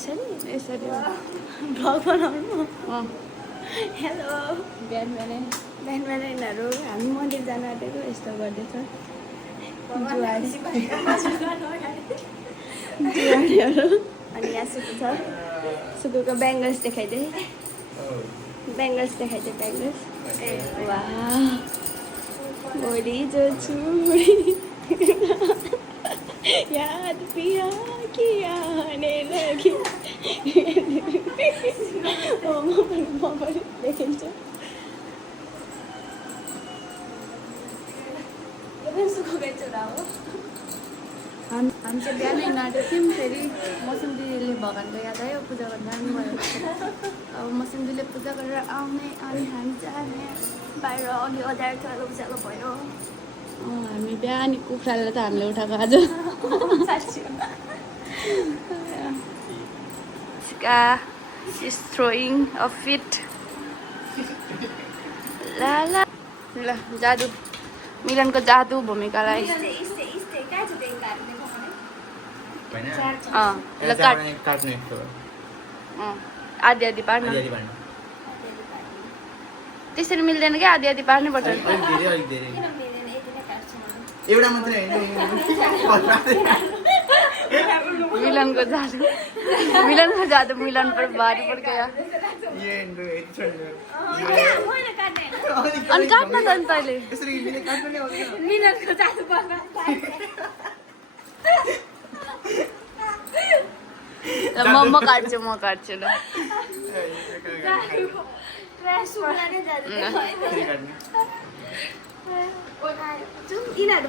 यसरी भ्लग बनाउनु हेलो बिहान बिहानै यिनीहरू हामी मन्दिर जान आँटेको यस्तो गर्दैछ जुवाडीहरू अनि यहाँ सुकु छ सुकुको बेङ्गल्स देखाइदिए बेङ्गल्स ए वा मोरी जो छुरी याद पिया किया आने लगी मोबाइल देखिन्छ हामी चाहिँ बिहानै नाटेको थियौँ फेरि मौसम दिदीले भगवान्को याद आयो पूजा गर्न जानुभयो अब मौसम दिदीले पूजा गरेर आउने अनि हामी जाने बाहिर अघि अँध्यारो उज्यालो भयो हामी बिहानी कुखुराले त हामीले उठाएको आज She's throwing a fit. La la. ल जादु मिलनको जादु भूमिकालाई आधी आधी पार्नु त्यसरी मिल्दैन क्या आधी आधी पार्नै पर्छ मिलनको जादु मिलन पर भारी पड़ गया अनि काट्न त नि तैँले मिलनको जादु म काट्छु ल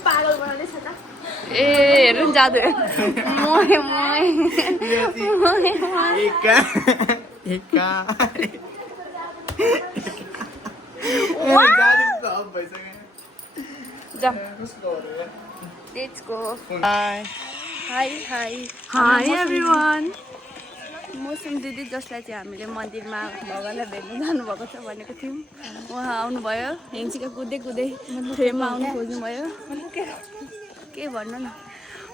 पागल बनाउँदैछ त ए हेर्नु नि जादु हाई एभ्रिवान मौसम दिदी जसलाई चाहिँ हामीले मन्दिरमा भगवानलाई भेट्न जानुभएको छ भनेको थियौँ उहाँ आउनुभयो हेन्सीका कुद्दै फ्रेममा आउनु खोज्नुभयो के भन्नु न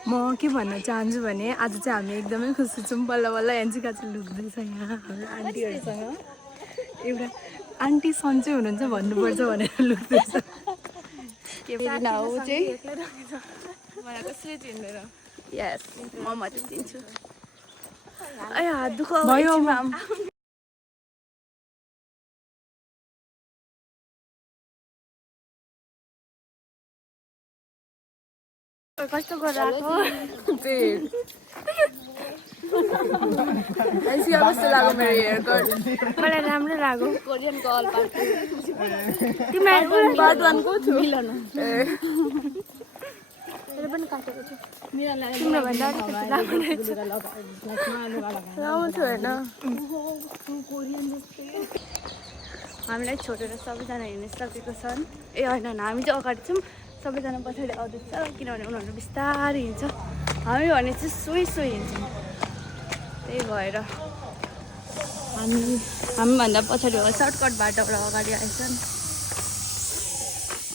म के भन्न चाहन्छु भने आज चाहिँ हामी एकदमै खुसी छौँ बल्ल बल्ल हेन्सीका चाहिँ लुक्दैछ यहाँ हाम्रो आन्टीहरूसँग एउटा आन्टी सन्चै हुनुहुन्छ भन्नुपर्छ भनेर लुक्दैछ के दिन हो चाहिँ मलाई कसले चिन्दैन यस म मात्रै चिन्छु ए हात दुःख भयो कस्तो गरिरहेको कस्तो लाग्यो मेरो हेयर कट मलाई राम्रो लाग्यो कोरियन कल तिमीहरू बादवानको छु पनि काटेको छु तिम्रो भन्दा राम्रो होइन हामीलाई छोडेर सबैजना हिँड्न सकेको छन् ए होइन हामी चाहिँ अगाडि छौँ सबैजना पछाडि आउँदैछ किनभने उनीहरू बिस्तारै हिँड्छ हामी भने चाहिँ सोही हिँड्छौँ त्यही भएर हामीभन्दा पछाडि हो सर्टकट बाटोबाट अगाडि आएछन्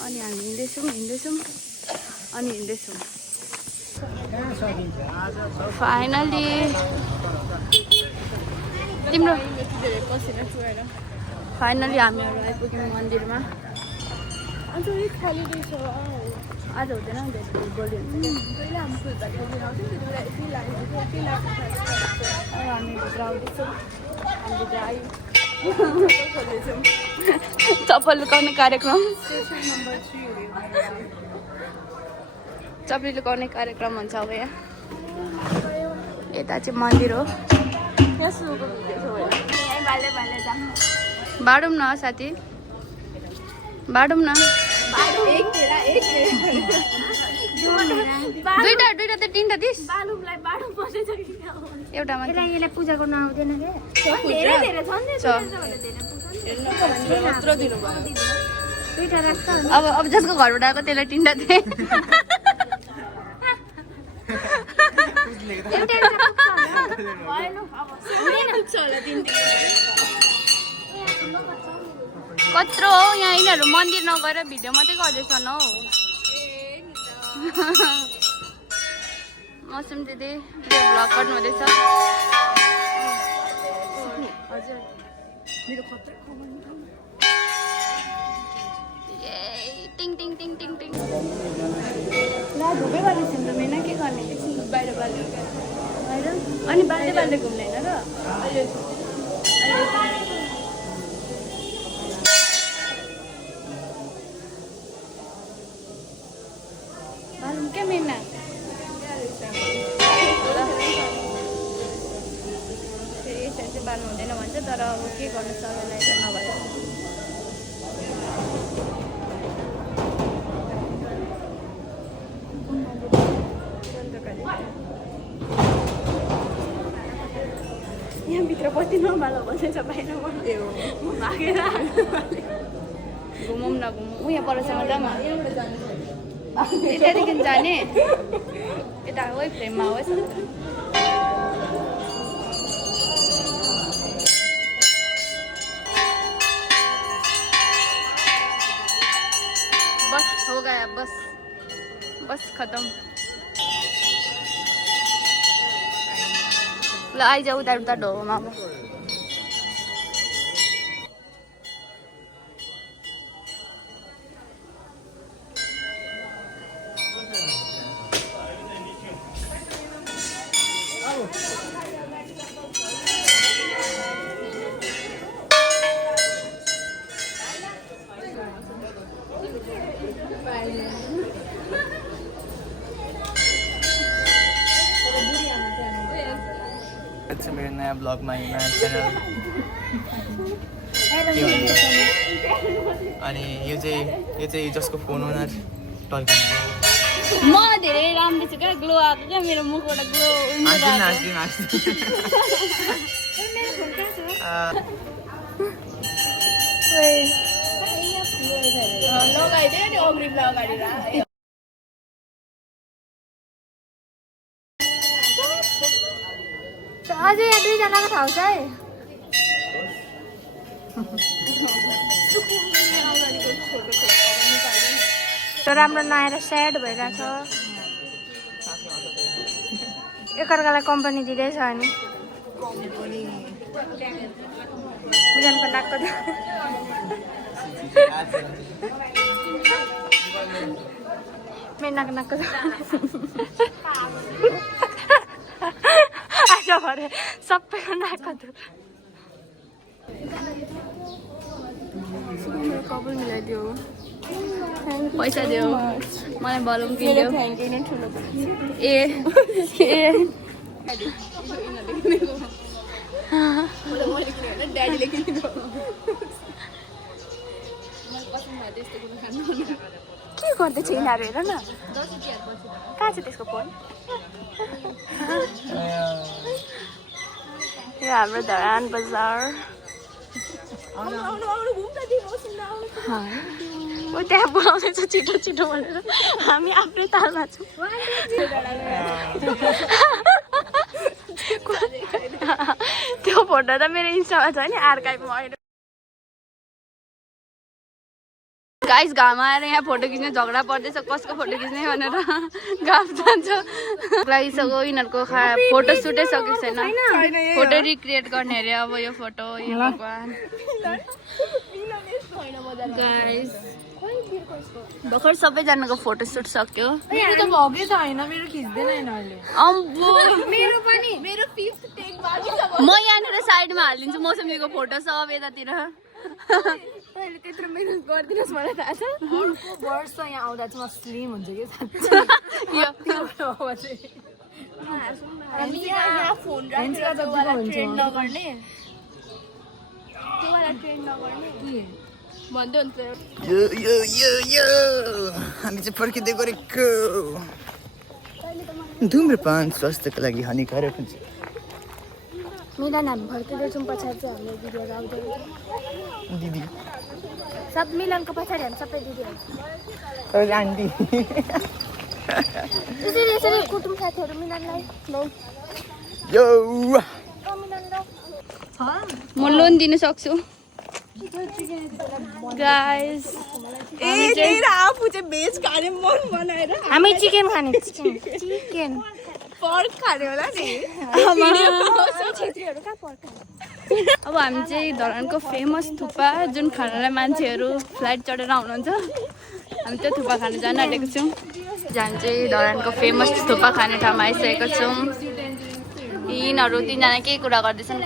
अनि हामी हिँड्दैछौँ फाइनली तिम्रो फाइनली हामीहरू आइपुग्यौँ मन्दिरमा आज हुँदैन गोली हामी भित्र आउँदैछौँ चप्पल लुकाउने कार्यक्रम चप्पल लुकाउने कार्यक्रम हुन्छ अब यहाँ यता चाहिँ मन्दिर हो बाडौँ न साथी बाडौँ न दुईटा त तिनटा दिस एउटामा यसलाई पूजा गर्नु आउँदैन अब जसको घरबाट आएको त्यसलाई तिनटा थिएँ कत्रो हो यहाँ यिनीहरू मन्दिर नगएर भिडियो मात्रै गर्दैछन् हौ मौसम दिदी भ्लग गर्नु हुँदैछ हजुर मेरो खतरा खबर टिङ टिङ टिङ टिङ टिङ ला धुपै बाल्ने छ त मेना के गर्ने एकछिन बाहिर बाल्ने बाहिर अनि बाल्दै बाल्दै घुम्ने होइन र अहिले बालौँ क्या मेना फेरि यसरी चाहिँ बाल्नु हुँदैन भन्छ तर अब के गर्नु सबैलाई त नभएर यहाँभित्र बस्ती नबाल भन्दैछ बाहिर भागेर घुमौँ न घुमौँ उहाँ परसम्म जाऊँ यतादेखि जाने यता हो फ्रेममा होस् बस हो गया बस बस खत्म ल आइज उता उता ढोमा अब अच्छा मेरो नयाँ ब्लगमा नयाँ च्यानल अनि यो चाहिँ जसको फोन ओनर टल्किनु म धेरै राम्रो छु क्या ग्लो आएको क्या मेरो मुखबाट ग्लो लगाइदियो नि अग्रिमलाई अगाडि राखेँ अझै यहाँ दुईजनाको थाहा छ है त्यो राम्रो नआएर स्याड भइरहेछ एकअर्कालाई कम्पनी दिँदैछ अनि मिलनको नाकको मेनाको नाकको आज भरे सबैको नाकको कपाल मिलाइदियो पैसा दियो मलाई बलुम किन्यो ए के गर्दैछ यिनीहरू हेर न कहाँ छ त्यसको फोन यो हाम्रो धरान बजार ऊ त्यहाँ बोलाउँदैछ छिटो छिटो भनेर हामी आफ्नै तालमा छौँ त्यो फोटो त मेरो इन्स्टामा छ नि आर्काइभमा अहिले गाइस घाम आएर यहाँ फोटो खिच्ने झगडा पर्दैछ कसको फोटो खिच्ने भनेर घाम जान्छ लगाइसक्यो यिनीहरूको फोटो सुटै सकेको छैन फोटो रिक्रिएट गर्ने अरे अब यो फोटो यो भगवान् गाइस भर्खर सबैजनाको फोटो सुट सक्यो मेरो त भगै छ हैन मेरो खिच्दैन यिनीहरूले अम्बो मेरो पनि मेरो 5th टेक बाँकी छ म यहाँनिर साइडमा हालिदिन्छु मौसमीको फोटो सब यतातिर अहिले त्यत्रो मेहनत गरिदिनुहोस् मलाई थाहा छ अर्को वर्ष यहाँ आउँदा चाहिँ म स्लिम हुन्छ कि हामी यहाँ फोन राखेर त्योवाला ट्रेन्ड नगर्ने भन्दै हुन्छ हामी चाहिँ फर्किँदै गरेको धुम्रपान स्वास्थ्यको लागि हानिकारक हुन्छ मिलन हामी फर्किँदैछौँ पछाडि चाहिँ हामीले दिदीहरू आउँदै दिदी सब मिलनको पछाडि हामी सबै दिदीहरू आन्टी यसरी यसरी कुटुम साथीहरू मिलनलाई यो म लोन दिन सक्छु गाइस हामी चिकन खाने चिकन पर्क खाने होला नि छेत्रीहरू कहाँ पर्क खाने अब हामी चाहिँ धरानको फेमस थुक्पा जुन खानलाई मान्छेहरू फ्लाइट चढेर आउनुहुन्छ हामी त्यो थुक्पा खान जान आँटेको छौँ। हामी चाहिँ धरानको फेमस थुक्पा खाने ठाउँमा आइसकेको छौँ। यिनीहरू तिनजना केही कुरा गर्दैछन्।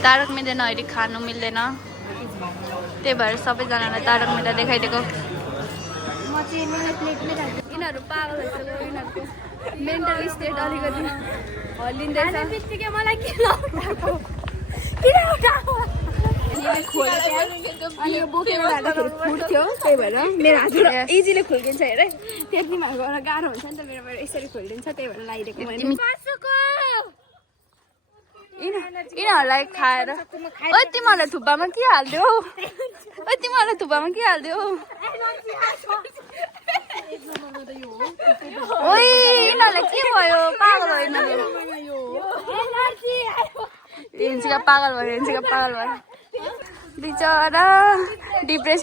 तारक मिल्दैन अहिले खानु मिल्दैन, त्यही भएर सबैजनालाई तारक मिल्दा देखाइदिएको। यिनीहरू पागल भइसक्यो, यिनीहरूको मेन्टल स्टेट अलिकति हल्लिँदैछ। मलाई अनि यो बोकेर लाँदाखेरि फुट्थ्यो, त्यही भएर मेरो हातबाट इजिली खुल्किन्छ। हेर त्यतिमा गएर गाह्रो हुन्छ नि त, मेरोबाट यसरी खुल्किन्छ, त्यही भएर लगाइदिएको मैले। यिनीहरूलाई खाएर ओ तिमीहरूलाई थुक्पामा के हालिदियो? ओ तिमीहरूलाई थुक्पामा के हालिदियो? ओइ यिनीहरूलाई के भयो? पागल भयो यिनीहरू। पागल भयो बिचरा डिप्रेस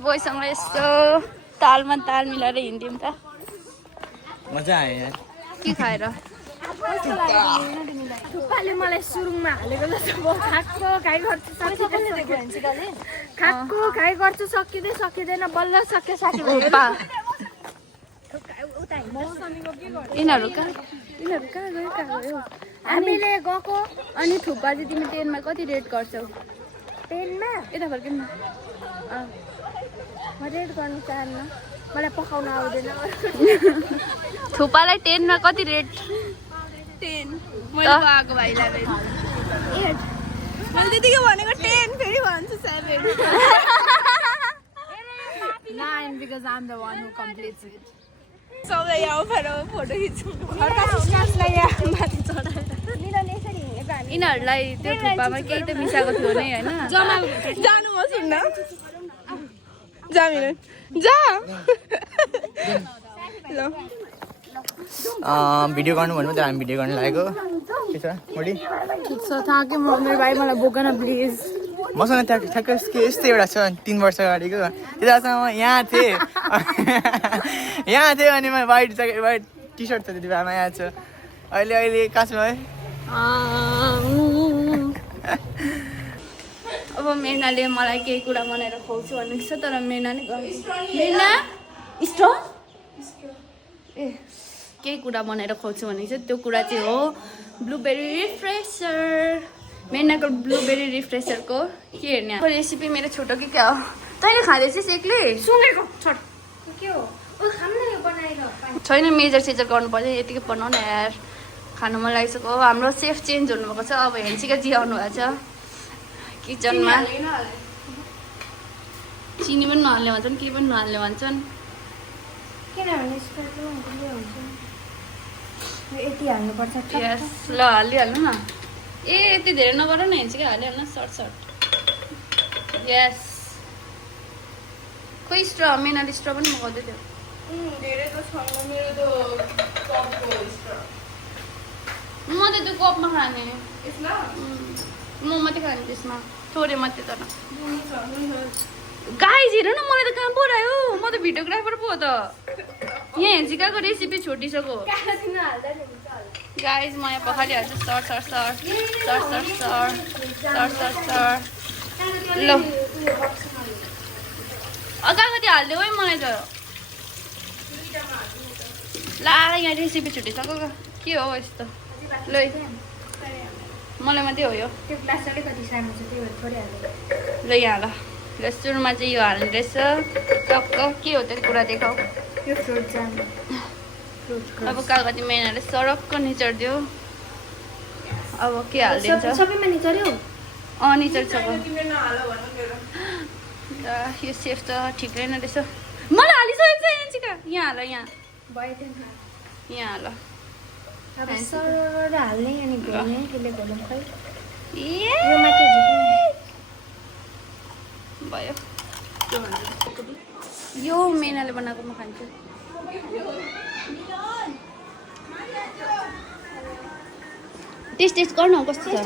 बोयसँग यस्तो तालमा ताल मिलाएर हिँड्यौँ त। मजा आयो यार। के खाएर? थुक्पाले मलाई सुरुङमा हालेको जस्तो भयो। खाएको खाइ गर्छु सकिँदैन बल्ल सक्यो साथी। यिनीहरू कहाँ गयो? हामीले गएको। अनि थुक्पा चाहिँ तिमी 10 मा कति रेट गर्छौ? 10 मा यता फर्किनु न। म रेट गर्नु चाहन्न, मलाई पकाउन आउँदैन। थुक्पालाई 10 मा कति रेट? 10 मैले पकाएको भाइलाई 8 मैले त्यतिकै भनेको 10 फेरि भन्छु 7 9 because I'm the one who completes it. सबलाई यहाँ फोटो खिच्नु यिनीहरूलाई त्यो थुक्पामा केही त मिसाएको थियो नै होइन? जानु म सुन्न जा मिलन जा ल भिडियो गर्नु भन्नु त हामी भिडियो गर्न लागेको। के छ मोडी? ठिक छ थाक्यो मेरो भाइ, मलाई बोक न प्लिज। मसँग ठ्याक्कै यस्तै एउटा छ 3 वर्ष अगाडिको। त्यतिसम्म यहाँ थिएँ अनि म वाइट टी सर्ट छ त्यति बेलामा यहाँ छ। अहिले कहाँ छु है? अब मेनाले मलाई केही कुरा बनाएर खुवाउँछु भनेको छ, तर मेनाले मेना स्ट्र ए केही कुरा बनाएर खुवाउँछु भनेको छ। त्यो कुरा चाहिँ हो ब्लुबेरी रिफ्रेसर। मेनाको ब्लुबेरी रिफ्रेसरको के हेर्ने रेसिपी मेरो छोटो कि क्या हो? तैँले खाँदैछस् एक्लै? सुँगेको छोड के हो? छैन मेजर सेजर गर्नु पर्छ, यतिकै बनाउन यार। खानु मन लागिसक्यो। हाम्रो सेफ चेन्ज हुनुभएको छ, अब हेन्सीका जी आउनु भएको छ किचनमा। चिनी पनि नहाल्ने भन्छन्, केही पनि नहाल्ने भन्छन्। यति हाल्नुपर्छ। यस ल हालिहाल्नु न। ए यति धेरै नगर न हेन्सीकै हालिहाल्नु सर्ट। यस खोइ स्ट्र मेनाले स्ट्र पनि मगाउँदै थियो। म त त्यो कपमा खाने, म मात्रै खाने त्यसमा थोरै मात्रै। तर गाइज हेर न, मलाई त कहाँ बोलायो? म त भिडियोग्राफर पो हो त। यहाँ हेन्सिकाको रेसिपी छुटिसक्यो गाइज। म यहाँ पखालिहाल्छु सर। ल कति हालिदेऊ है मलाई त। ला यहाँ रेसिपी छुटिसक्यो के हो यस्तो? ल मलाई मात्रै हो यो। ल यहाँ ल सुरुमा चाहिँ यो हाल्ने रहेछ टक्क। के हो त्यो कुरा देखाऊ। अब कागती मेनाले सरक्क निचोडिदियो। अब के हालिदिन्छ? सबैमा निचोड्यो? निचोडिसक्यो। यो सेफ त ठिक रहेन रहेछ। मलाई हालिसकेको छ यान्चिका। यहाँ हाल, यहाँ हाल। हाल्ने अनि घोल्ने त्यसले घोलौँ खै। भयो यो मेनाले बनाएको म खान्छु। टेस्ट गर्नु कस्तो छ?